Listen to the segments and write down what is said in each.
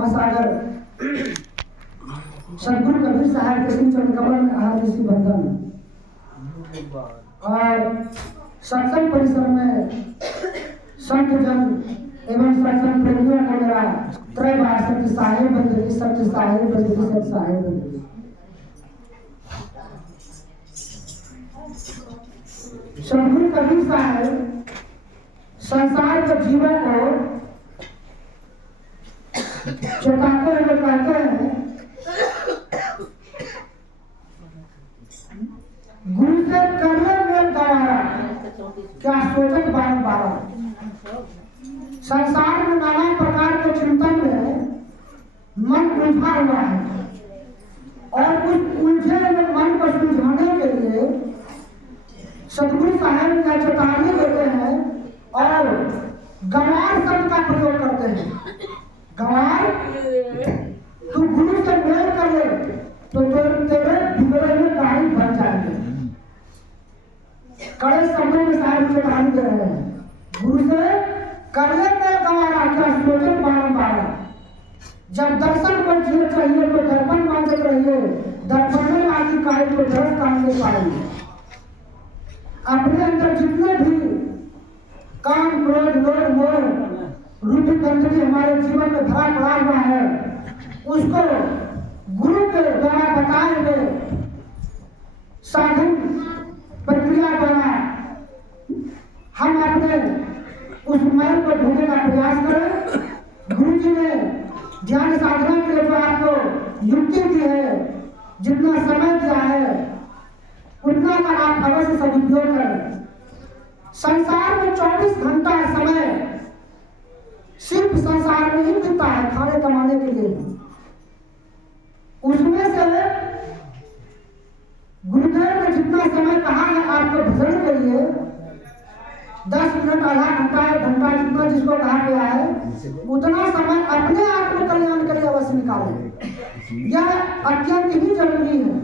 महासागर सदगुरु कबीर साहब के सिंह चरणकमल में आया ऋषि बंधन और सत्संग परिसर में संत जन एवं सत्संग प्रेमियों को मेरा त्रय बार सत्य साहेब बंदगी, सत्य साहेब बंदगी, सत्य साहेब बंदगी। सदगुरु कबीर साहब संसार के जीवन को चौंकाते हुए कहते हैं, गुरु से करने में गवारा क्या सोचत बारंबार। संसार में नाना प्रकार के चिंतन में मन उलझा हुआ है और उस उलझे हुए मन को सुलझाने के लिए सदगुरु साहब यह चेतावनी देते हैं और गंवार शब्द का प्रयोग करते हैं। गंवार, तू गुरु से मेल कर ले तो तेरे बिगड़े में गाड़ी भर जाएंगे। कड़े शब्दों में साहब चेतावनी दे रहे हैं, गुरु से कर ले मेल गंवारा क्या सोचत बारंबार। जब दर्शन को जिए चाहिए तो दर्पण मांगते रहिए, दर्पण में आदि काहे तो दर्श काम ले पाएंगे। अपने अंदर जितने भी काम, क्रोध, लोभ, मोह रूपी गंदगी हमारे जीवन में भरा पड़ा हुआ है, उसको गुरु के द्वारा बताए हुए साधन प्रक्रिया द्वारा हम अपने उस मैल को ढूंढने का प्रयास करें। गुरु जी ने ध्यान साधना के लिए जो आपको युक्ति दी है, जितना समय दिया है, उतना का आप अवश्य सदुपयोग करें। संसार में 24 घंटा समय सिर्फ संसार में ही मिलता है खाने कमाने के लिए। उसमें से गुरुदेव ने जितना समय कहा है आपको भजन के लिए, 10 मिनट, आधा घंटा, 1 घंटा, जितना जिसको कहा गया है, उतना समय अपने आत्म कल्याण के लिए अवश्य निकालें। यह अत्यंत ही जरूरी है।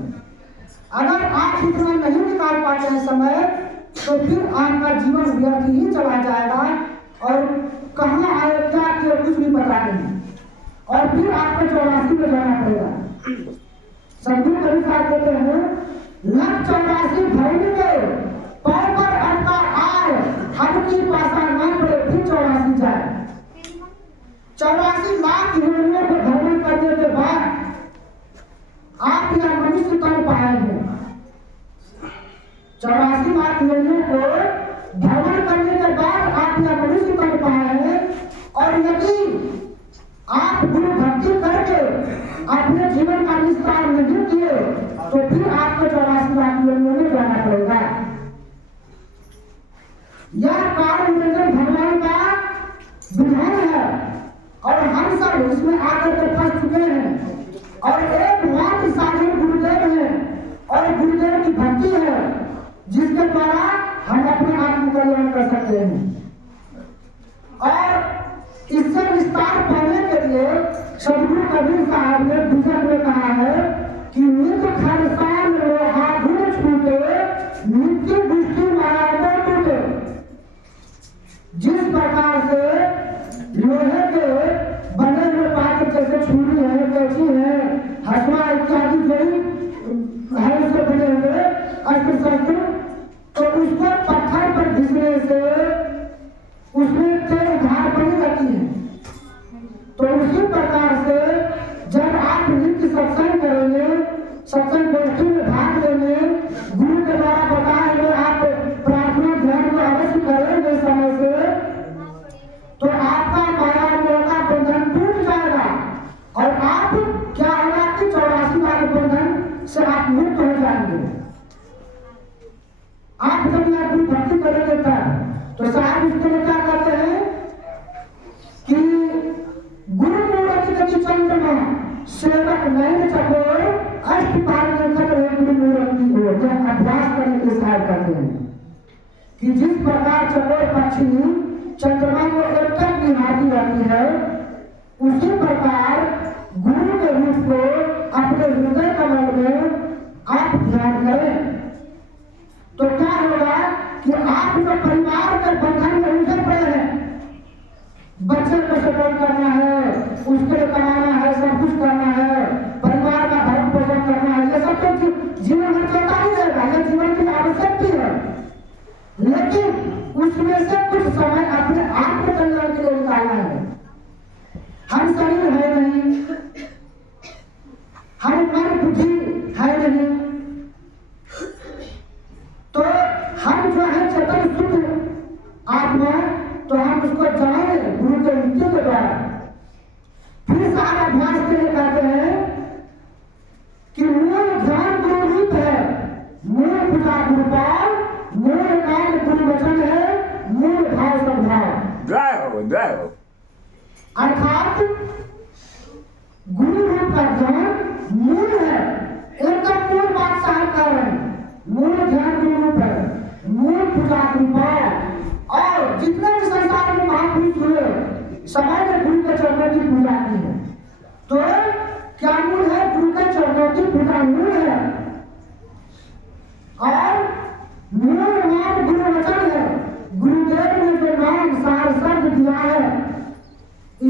अगर आप इतना नहीं निकाल पाते हैं समय, तो फिर आपका जीवन व्यर्थ ही चला जाएगा और कहाँ आए क्या किए कुछ भी पता नहीं, और फिर आपको 84 में जाना पड़ेगा। सदगुरु कबीर साहब कहते हैं, लख 84 भरने के पैर पर अटका आए, हम की पासा न पड़े फिर 84 जाए। 84 लाख योनियों को भ्रमण करने के बाद आप यह मनुष्य तन पाए हैं। 84 लाख योनियों को भ्रमण करने के बाद आप यह मनुष्य तन पाए हैं, और यदि आप गुरु भक्ति करके अपने जीवन का विस्तार नहीं किए तो फिर आपको 84 लाख योनियों में जाना पड़ेगा। यह काल निरंजन भगवान का विधान है और हम सब इसमें आकर के फंस चुके हैं, और एकमात्र साधन गुरुदेव है और गुरुदेव की भक्ति है, जिसके द्वारा हम अपने आत्म कल्याण कर सकते हैं। और इससे विस्तार पाने के लिए सदगुरु कबीर साहब ने विजन में कहा है कि नित्य खरसान लोहा गुण छूटे, नित्य दृष्टि माया को टूटे। जिस प्रकार से लोहे के बने हुए पात्र जैसे छुरी है, कैंची है, हसुआ इत्यादि जो है उससे बने हुए अस्त्र शस्त्र, तो उसको पत्थर पर घिसने से उसमें तेज धार बनी रहती है। तो उसी प्रकार से जब आप नित्य सत्संग करेंगे, सत्संग गोष्ठी में भाग लेंगे, गुरु के द्वारा बताए हुए आप प्रार्थना ध्यान को अवश्य करेंगे समय से, तो आपका माया मोह का बंधन टूट जाएगा और आप क्या होगा कि 84 लाख बंधन से आप मुक्त हो जाएंगे। आप जब यह गुरु भक्ति करेंगे तब तो साहब उसके लिए क्या कहते हैं कि गुरु मूर्ति गति चंद्रमा सेवक नयन चकोर अष्टपाल नक्षत्र गुरु मूर्ति हो। जब अभ्यास करने के साथ कहते हैं कि जिस प्रकार चकोर पक्षी चंद्रमा को एकटक निहारती रहती है, उसी प्रकार गुरु के रूप को अपने हृदय कमल में आप ध्यान करें। तो क्या होगा कि आप जो परिवार के बंधन में उलझे पड़े हैं, बच्चे को सेटल करना है, उसके लिए कमाना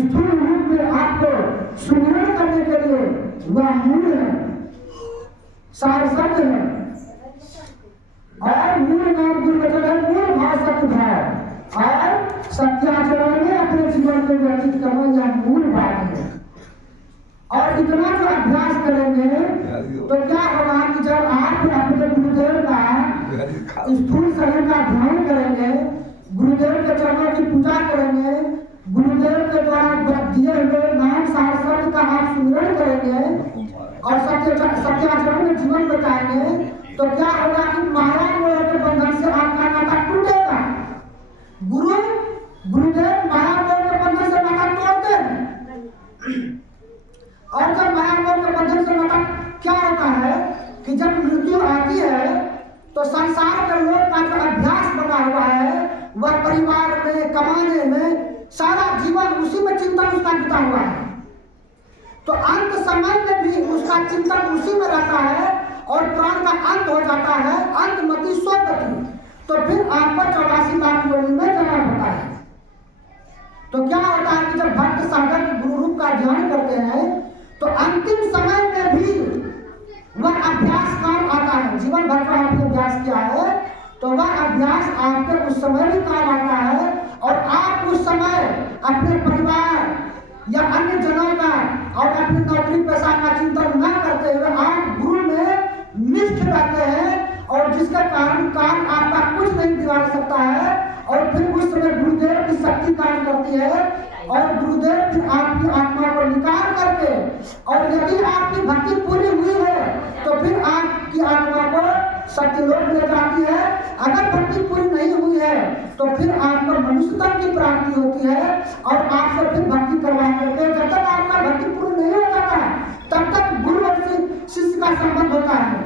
स्थूल रूप में आपको सुमिरन करने के लिए वह मूल है, सार शब्द है। और मूल नाम गुरु वचन है, मूल भाव सत्य भाव और सत्याचरण में अपने जीवन को व्यतीत करना, यह मूल बात है। और इतना जो अभ्यास करेंगे तो क्या होगा कि जब आप अपने गुरुदेव का स्थूल शरीर का ध्यान करेंगे, गुरुदेव के चरणों की पूजा करेंगे, गुरुदेव के द्वारा दिए हुए नाम सार शब्द का आप सुमिरन करेंगे और सत्याचरण में जीवन बताएंगे, तो क्या होगा कि माया मोह के बंधन से आपका नाता टूटेगा। गुरुदेव माया मोह के बंधन से नाता तोड़ते हैं। और जब माया मोह के बंधन से नाता क्या होता है कि जब मृत्यु आती है तो संसार के लोग का जो अभ्यास बना हुआ है, वह परिवार में, कमाने में, सारा जीवन उसी में चिंतन उसका बिता हुआ है। तो अंत समय में भी उसका चिंतन उसी में रहता है और प्राण का अंत हो जाता है, अंत मति स्वगति। तो फिर आपको 84 लाख योनि में जाना होता है। तो क्या होता है कि जब भक्त साधक गुरु रूप का ध्यान करते हैं तो अंतिम समय में भी वह अभ्यास काम आता है। जीवन भर का आपने अभ्यास किया है तो वह अभ्यास आपके उस समय भी काम आता है और आप उस समय अपने परिवार या अन्य जनों का और अपनी नौकरी पेशा का चिंतन न करते हुए आप गुरु में निष्ठ रहते हैं और जिसके कारण काम आपका कुछ नहीं बिगाड़ सकता है। और फिर उस समय गुरुदेव की शक्ति काम करती है और गुरुदेव फिर आपकी आत्मा को निकाल करके, और यदि आपकी भक्ति पूरी हुई है तो फिर आपकी आत्मा को सत्यलोक ले जाती है। अगर भक्ति पूरी नहीं हुई है तो फिर आपको मनुष्यतम की प्राप्ति होती है और आपसे फिर भक्ति करवा करके, जब तक आपका भक्ति पूरी नहीं हो जाता तब तक गुरु और शिष्य का संबंध होता है।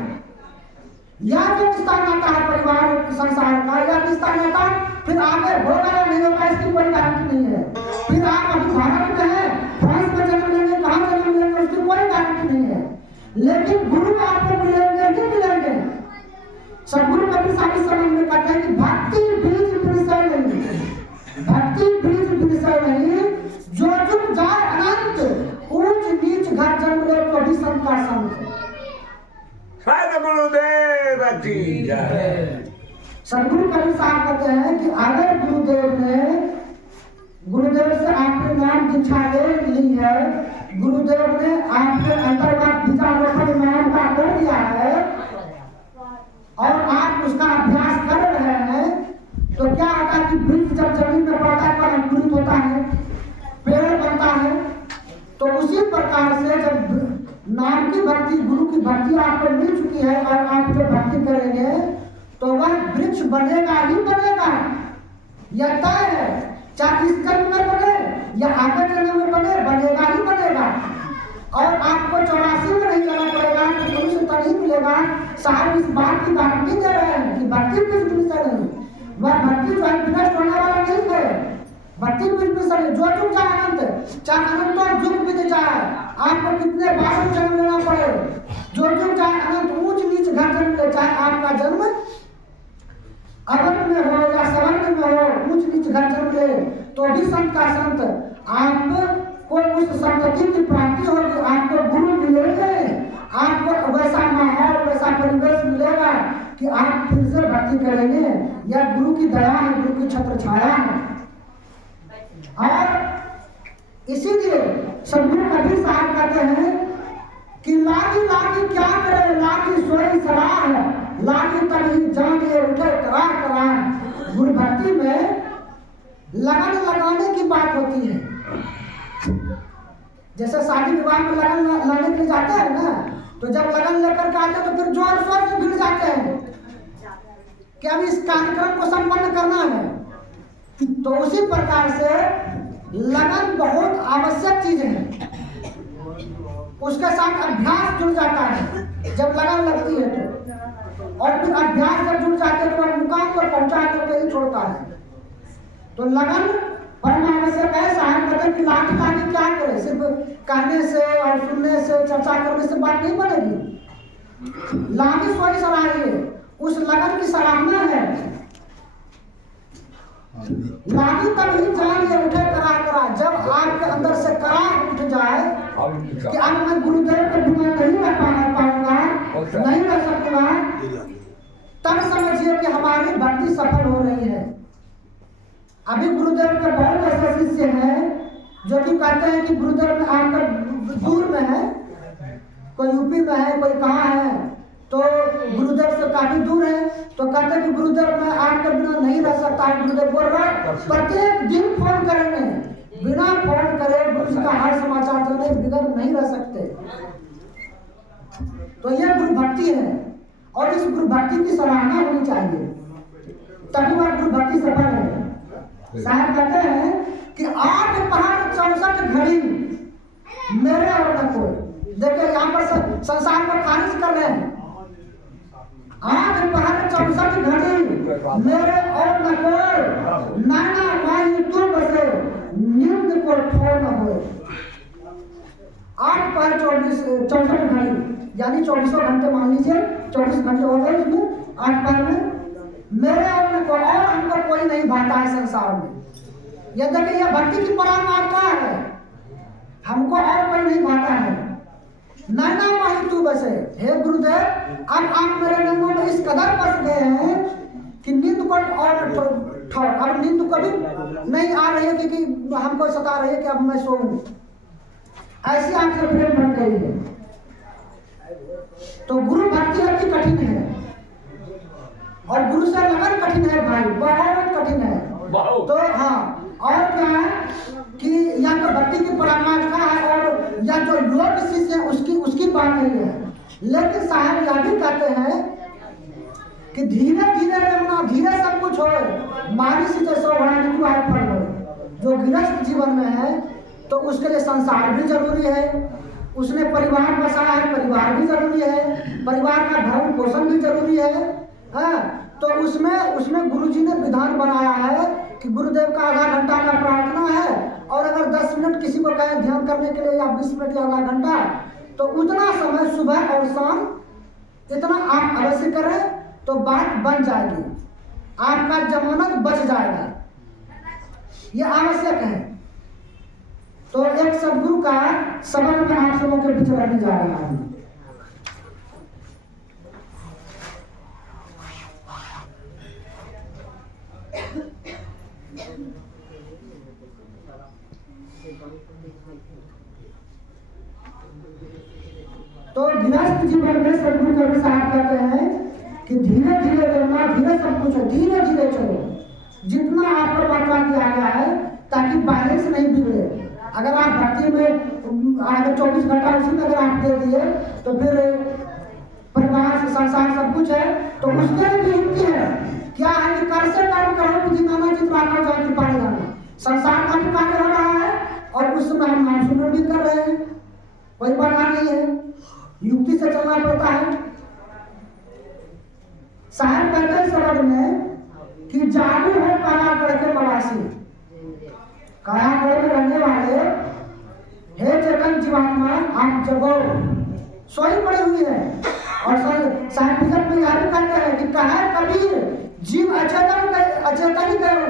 यह जो रिश्ता नाता है परिवार संसार का, यह रिश्ता नाता फिर आगे होगा या नहीं होगा इसकी कोई गारंटी नहीं है। फिर आप अभी भारत में हैं, फ्रांस में जन्म लेंगे, कहाँ जन्म लेंगे उसकी कोई गारंटी नहीं है, लेकिन गुरु आपको मिलेंगे ही मिलेंगे। सदगुरु कभी सारी समझ में कहते हैं कि भक्ति बीज विषय नहीं, भक्ति बीज विषय नहीं, जो जुग जाए अनंत, ऊंच नीच घर जन्म ले तो भी संत का संत। गुरुदेव की जय। सदगुरु कबीर साहब कहते हैं कि अगर गुरुदेव से आपने नाम दीक्षा ले ली है, गुरुदेव ने आपके अंतर्गत बीजारोपण नाम का कर दिया है और आप उसका अभ्यास कर रहे हैं, तो क्या होता है कि वृक्ष जब जमीन में पड़ता है तो अंकुरित होता है, पेड़ बनता है। तो उसी प्रकार से जब नाम की भक्ति, गुरु की भक्ति आपको मिल चुकी है और आप जो भक्ति करेंगे तो वह वृक्ष बनेगा ही बनेगा, यह तय है। चाहे इस जन्म में बने या आगे जन्म में बने, बनेगा ही बनेगा। और आपको 84 में नहीं जाना पड़ेगा कि मनुष्य तन ही मिलेगा। साहब इस बात की गारंटी दे रहे हैं कि भक्ति कुछ विषय नहीं, वह भक्ति जो है विनष्ट होने वाला नहीं है। भक्ति कुछ विषय जो जुग जाए अनंत, चाहे अनंत जुग बीत जाए, आपको कितने बार जन्म लेना पड़े, जो जुग जाए अनंत, ऊंच नीच घर जन्म ले, चाहे आपका जन्म अवर्ण में हो या सवर्ण में हो, ऊंच नीच घर जन्म ले तो भी संत का संत। आपको उस संतति की प्राप्ति होगी, आपको गुरु मिलेंगे, आपको वैसा माहौल, वैसा परिवेश मिलेगा कि आप फिर से भक्ति करेंगे। यह गुरु की दया है, गुरु की छत्र छाया है। और इसीलिए सदगुरु कबीर साहब कहते हैं कि लागी लागी क्या करे, लागी सोई सलाह, लागी तभी जानिए उठे करा करा। गुरु भक्ति में लगन लगाने की बात होती है। जैसे शादी विवाह में लगन लाने के लिए जाते हैं ना, तो जब लगन लेकर के आते हैं तो फिर जोर शोर से भिड़ जाते हैं कि अब इस कार्यक्रम को संपन्न करना है। तो उसी प्रकार से लगन बहुत आवश्यक चीज है, उसके साथ अभ्यास जुड़ जाता है जब लगन लगती है तो, और फिर अभ्यास जब जुड़ जाते हैं तो वह मुकाम पर पहुंचा करके ही छोड़ता है। तो लगन परम आवश्यक है। साहब कहते हैं कि लाख ताकि क्या करे, सिर्फ कहने से और सुनने से, चर्चा करने से बात नहीं बनेगी। लागी सोई सराहिए, उस लगन की सराहना है। लागी तब ही जान ये उठे करा करा, जब आपके अंदर से करा उठ जाए कि अब मैं गुरुदेव के बिना नहीं रह पाऊंगा, नहीं रह सकूंगा, तब समझिए कि हमारी भक्ति सफल हो रही है। अभी गुरुदेव के बहुत ऐसे शिष्य हैं जो कि कहते हैं कि गुरुदेव में आकर दूर में है, कोई यूपी में है, कोई कहाँ है, तो गुरुदेव से काफी दूर है, तो कहते हैं कि गुरुदेव में आपके बिना नहीं रह सकता है। गुरुदेव बोल रहा है प्रत्येक दिन फोन करेंगे, बिना फोन करे गुरु का हाल समाचार जाने बिगड़ नहीं रह सकते। तो यह गुरु भक्ति है और इस गुरु भक्ति की सराहना होनी चाहिए, तभी वह गुरु भक्ति सफल है। साहब कहते हैं कि 8 पहाड़ 64 घड़ी मेरे और न कोई। देखिए यहाँ पर संसार को खारिज कर रहे हैं। 8 पहाड़ 64 घड़ी मेरे और न कोई, नाना माई तू बसे नींद को ठोर न हो। 8 पहाड़ 64 घड़ी यानी 24 घंटे मान लीजिए, 24 घंटे हो गए उसमें 8 पहाड़ में। मेरे और को और हमको कोई नहीं भाता है संसार में। ये देखिए यह भक्ति की पराकाष्ठा है, हमको और कोई नहीं भाता है। नैना माही तू बसे, हे गुरुदेव अब आप मेरे नैनों में इस कदर बस गए हैं कि नींद को और अब नींद कभी नहीं आ रही है कि हमको सता रही है कि अब मैं सोऊं, ऐसी आपसे प्रेम बन गई है। तो गुरु भक्ति अति कठिन है और गुरु से लगन कठिन है भाई, बहुत कठिन है। तो हाँ, और क्या है कि यहाँ पर भक्ति की पराकाष्ठा है और या जो योग शिष्य है उसकी बात नहीं है। लेकिन साहब यह भी कहते हैं कि धीरे धीरे रहना, धीरे सब कुछ हो, मारी से जैसे फल हो। जो गृहस्थ जीवन में है तो उसके लिए संसार भी जरूरी है, उसने परिवार बसाया है, परिवार भी जरूरी है, परिवार का भरण पोषण भी जरूरी है। हाँ, तो उसमें गुरुजी ने विधान बनाया है कि गुरुदेव का आधा घंटा का प्रार्थना है और अगर 10 मिनट किसी को कहे ध्यान करने के लिए या 20 मिनट या आधा घंटा, तो उतना समय सुबह और शाम इतना आप अवश्य करें तो बात बन जाएगी, आपका जमानत बच जाएगा, ये आवश्यक है। तो एक सदगुरु का सबक में आप सबों के बीच रहने जा रहा है। तो गृहस्थ जीवन में सदगुरु कबीर साहब कहते हैं कि धीरे धीरे रहना, धीरे सब कुछ है, धीरे धीरे चलो, जितना आपको बतला दिया गया है ताकि बैलेंस नहीं बिगड़े। अगर आप भक्ति में अगर 24 घंटा उसी में अगर आप दे दिए तो फिर परिवार से संसार सब कुछ है, तो उसके लिए भी युक्ति है। क्या है कि कर से कर्म करो विधि नाना जितना कर जाए कि पाए जाना, संसार का भी कार्य हो रहा है और उस समय हम नाम सुमरण भी कर रहे हैं, कोई बात नहीं है, युक्ति से चलना पड़ता है। साहब कहते हैं शब्द में कि जागू हो कायागढ़ के मवासी, कायागढ़ में रहने वाले हे चेतन जीवात्मा आप जगो, सोई पड़ी हुई है। और साहब में यह भी कहते हैं कि कहा कबीर जीव अचेतन ही गए।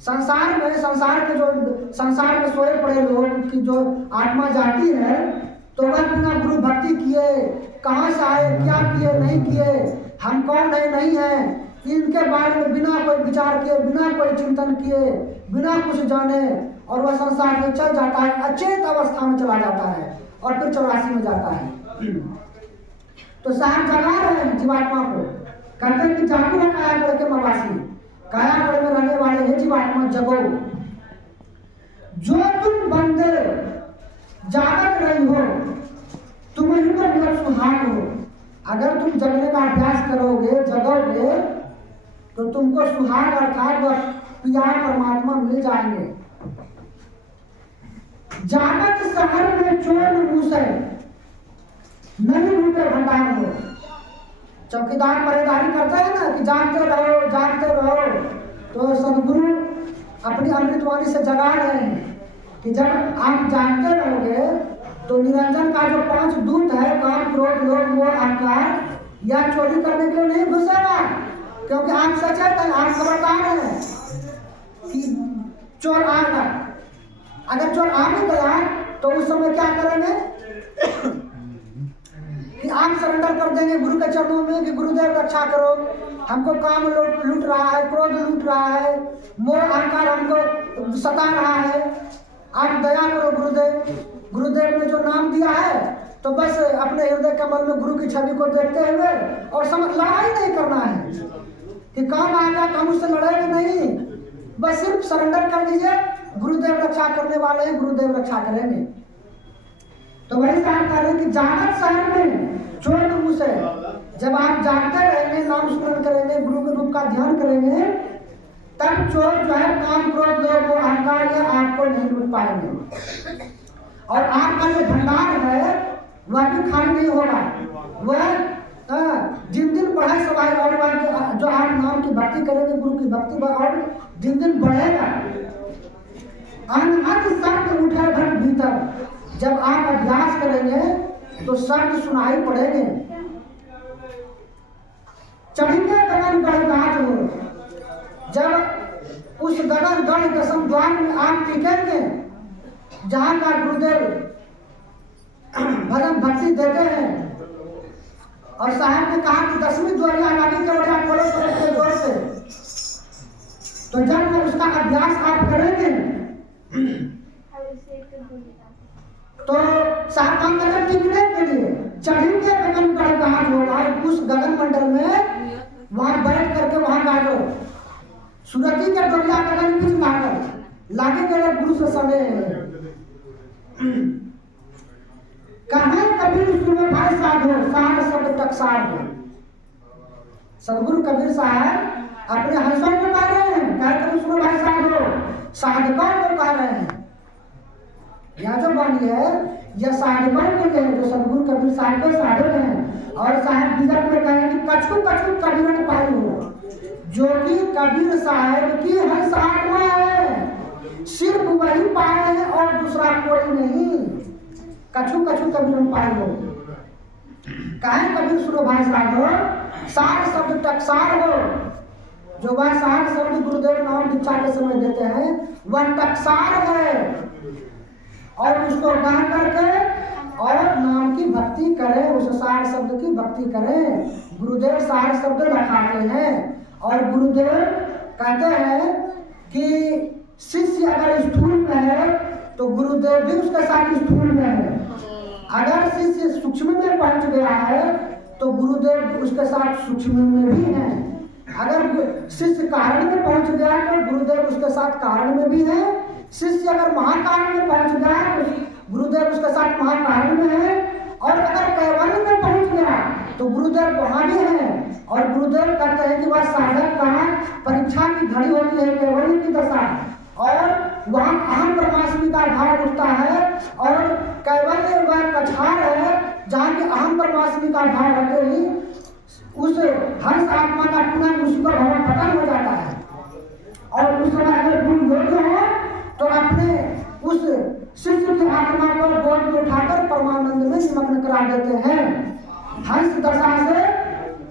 संसार में सोए पड़े लोग की जो आत्मा जाती है तो वह बिना गुरु भक्ति किए कहाँ से आए, क्या किए नहीं किए, हम कौन है नहीं है, इनके बारे में बिना कोई विचार किए, बिना कोई चिंतन किए, बिना कुछ जाने, और वह संसार में चल जाता है, अचेत अवस्था में चला जाता है और फिर 84 में जाता है। तो साहब जगा रहे हैं जीवात्मा को, कहते हैं कि जागो है कायागढ़ के मवासी, कायागढ़ में रहने वाले हैं जीवात्मा जगो, जो तुम बंदे जागत रही हो तुम ही को मतलब सुहाग हो। अगर तुम जगने का अभ्यास करोगे, जगोगे, तो तुमको सुहाग अर्थात प्यार परमात्मा मिल जाएंगे। जागत शहर में चोर घुसे नहीं लूटे भंडार हो। चौकीदार पहरेदारी करता है ना कि जागते रहो जागते रहो, तो सदगुरु अपनी अमृतवाणी से जगा रहे हैं कि जब आप जागते रहोगे तो निरंजन का जो 5 दूत है, काम क्रोध लोभ मोह अहंकार, या चोरी करने के लिए नहीं घुसेगा, क्योंकि आप सचेत हैं, आप खबरदार हैं। कि चोर आएगा, अगर चोर आ भी गया तो उस समय क्या करेंगे कि आप सरेंडर कर देंगे गुरु के चरणों में कि गुरुदेव रक्षा करो, हमको काम लूट रहा है, क्रोध लूट रहा है, मोह अहंकार हमको सता रहा है, आप दया करो गुरुदेव। गुरुदेव ने जो नाम दिया है तो बस अपने हृदय कमल में गुरु की छवि को देखते हुए और समझ लड़ाई नहीं करना है कि काम आएगा तो हम उससे लड़ेंगे नहीं, बस सिर्फ सरेंडर कर दीजिए, गुरुदेव रक्षा करने वाले हैं, गुरुदेव रक्षा करेंगे। तो वही साहब कह रहे हैं कि जागत शहर में चोर के मुँह से जब आप जागते रहेंगे, नाम स्मरण करेंगे, गुरु के रूप का ध्यान करेंगे, तब चोर जो है काम क्रोध लोभ अहंकार या आपको नहीं लूट पाएंगे और आपका जो भंडार है वह भी खाली नहीं होगा। वह जिन दिन बढ़े सवाई और जो आप नाम की भक्ति करेंगे, गुरु की भक्ति और दिन दिन बढ़ेगा। अनहद शब्द उठे घर भीतर, जब आप अभ्यास करेंगे तो शब्द सुनाई पड़ेंगे। चढ़ेंगे गगन गढ़ हो, जब उस गगन गढ़ दशम द्वार में आप टिकेंगे जहाँ का गुरुदेव भजन भक्ति देते हैं, और साहब ने कहा कि 10वीं द्वारिया लागी के वजह खोलो के जोर से, तो जब उसका अभ्यास आप करेंगे तो साहब काम करें टिकने के लिए चढ़ेंगे गगन पर गाज होगा, उस गगन मंडल में वहां बैठ करके वहां गाजो, सुरती के डोरिया गगन बीच लाकर लागे गए गुरु से सने कहा कबीर सुनो भाई साधो सार शब्द टकसार हो। सदगुरु कबीर साहब अपने हंसों को कह रहे हैं, कहते सुनो भाई साधो, साधकों को कह रहे हैं। यहाँ जो बानी है यह साधकों के लिए, जो सदगुरु कबीर साहब के साधक हैं, और साहब विगत में कहें कि कछु कछु कबीर ने पाई हो, जो कि कबीर साहब की हंस आत्मा है, सिर्फ वही पाए हैं और दूसरा कोई नहीं। कछु कछु कबीर ने पाई हो, कहे कबीर सुनो भाई साधो, सार शब्द टकसार हो, जो वह सार शब्द गुरुदेव नाम दीक्षा के समय देते हैं वह टकसार है, और उसको गा करके और नाम की भक्ति करें, उस सार शब्द की भक्ति करें। गुरुदेव सार शब्द रखाते हैं और गुरुदेव कहते हैं कि शिष्य अगर स्थूल में है तो गुरुदेव भी उसके साथ स्थूल में है, अगर शिष्य सूक्ष्म में पहुंच गया है तो गुरुदेव उसके साथ सूक्ष्म में भी है, अगर शिष्य कारण में पहुंच गया तो गुरुदेव उसके साथ कारण में भी है, शिष्य अगर महाकारण में पहुंच गया तो गुरुदेव उसके साथ महाकारण में है, और अगर कैवल्य में पहुंच गया तो गुरुदेव वहां भी है। और गुरुदेव कहते हैं कि वह साधक का परीक्षा की घड़ी होती है कैवल्य की दशा, और वहाँ अहम ब्रह्मास्मि का भाव उठता है, और कैवल्य वह कछार है जहाँ की अहम ब्रह्मास्मि का भाव होते ही उस हंस आत्मा का पुनः उसी पर भवन पतन हो जाता है, और उस समय अगर गुरु योग्य हो तो अपने उस शिष्य की आत्मा को गोद में उठाकर परमानंद में निमग्न करा देते हैं, हंस दशा से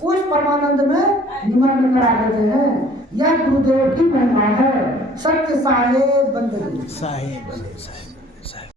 उस परमानंद में निमग्न करा देते हैं। यह गुरुदेव की महिमा है। सत्य साहेब बंदगी।